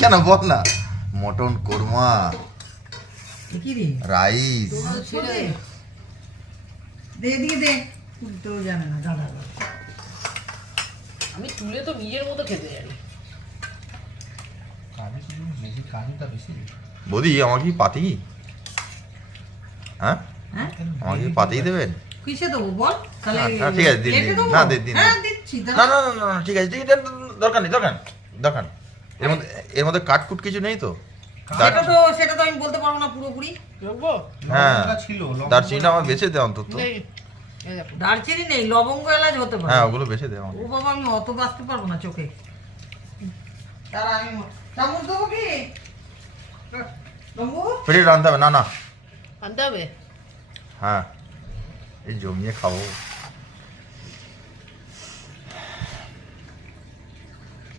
কেন বল না। Mutton korma, rice. আমি তুলে তো নিজের মতো খেতে জানি। বৌদি আমাকে কি পাতি, হ্যাঁ আমাকে কি পাতিয়ে দেবেন? কিসে দেবো বল? তাহলে ঠিক আছে দিন, না দিন। হ্যাঁ দিচ্ছি। না না না না ঠিক আছে, দরকার নেই দরকার নেই। এর মধ্যে কাটকুট কিছু নেই তো? সেটা তো আমি বলতে পারবো না পুরোপুরি। হ্যাঁ দারচিনিটা আমার বেছে দে অন্তত। দারচিনি নেই, লবঙ্গ এলাচ হতে পারে। হ্যাঁ ওগুলো বেছে দে। ও বাবা আমি অত বাঁচতে পারবো না চোখে। তারা আমি চামচ দেবো কি? ফেটে রানতে হবে? না না আনতে হবে। হ্যাঁ এই জমিয়ে খাবো।